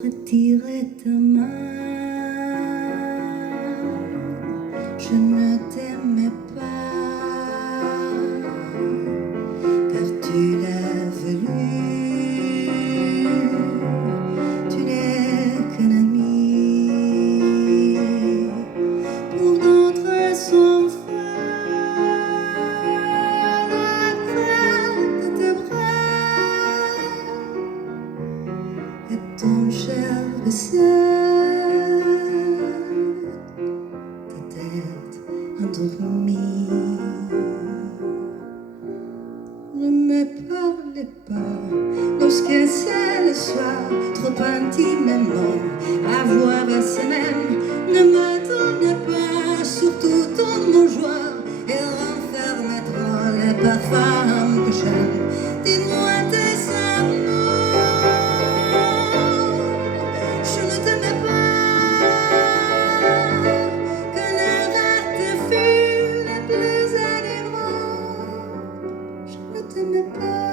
Retirer ta main, je ne t'aimais pas, car tu l'as voulu, tu n'es qu'un ami, pour d'autres son frère, la crête de tes bras et ton cher baiser, ta tête endormie. Ne me parlez pas lorsque c'est le soir, trop intimement à voir à semaine. Ne me donne pas, surtout ton mouchoir, et renferme trop les parfums que j'aime. Dis-moi tes amours, je ne t'aimais pas, que les rares furent les plus enivrants. Je ne t'aimais pas,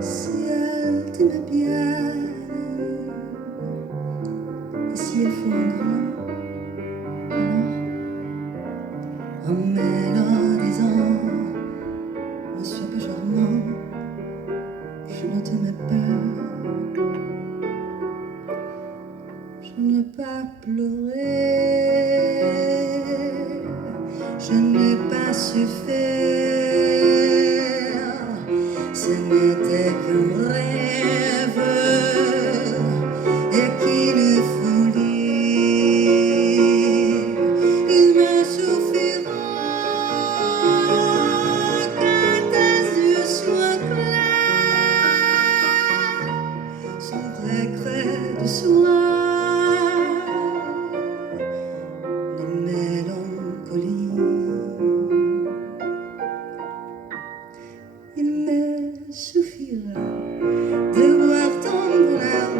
si elle t'aimait bien, et si elle faut encore, en mélodisant, ne sois pas charmant, je ne t'aimais pas, je n'ai pas pleuré, je n'ai pas su faire, ce n'était qu'un rêve et qu'une folie. Il me suffira que tes yeux soient clairs sur les craies du soir, de mélancolie. Il me suffira de voir ton bonheur,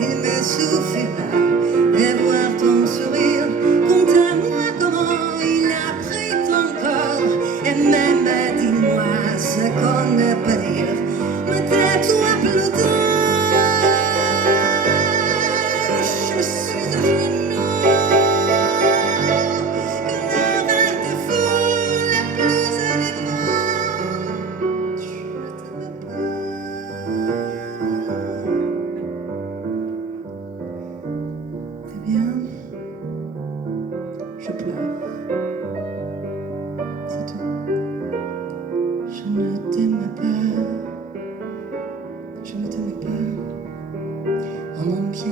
il me suffira de voir ton sourire. Conte-moi comment il a pris ton corps, et même dis-moi ce qu'on ne peut dire. Mais tais-toi plutôt, je suis à genoux, que les rêves fous les plus enivrants. Je ne t'aimais pas. Eh bien, je pleure, c'est tout. Je ne t'aimais pas, je ne t'aimais pas, en mon bien.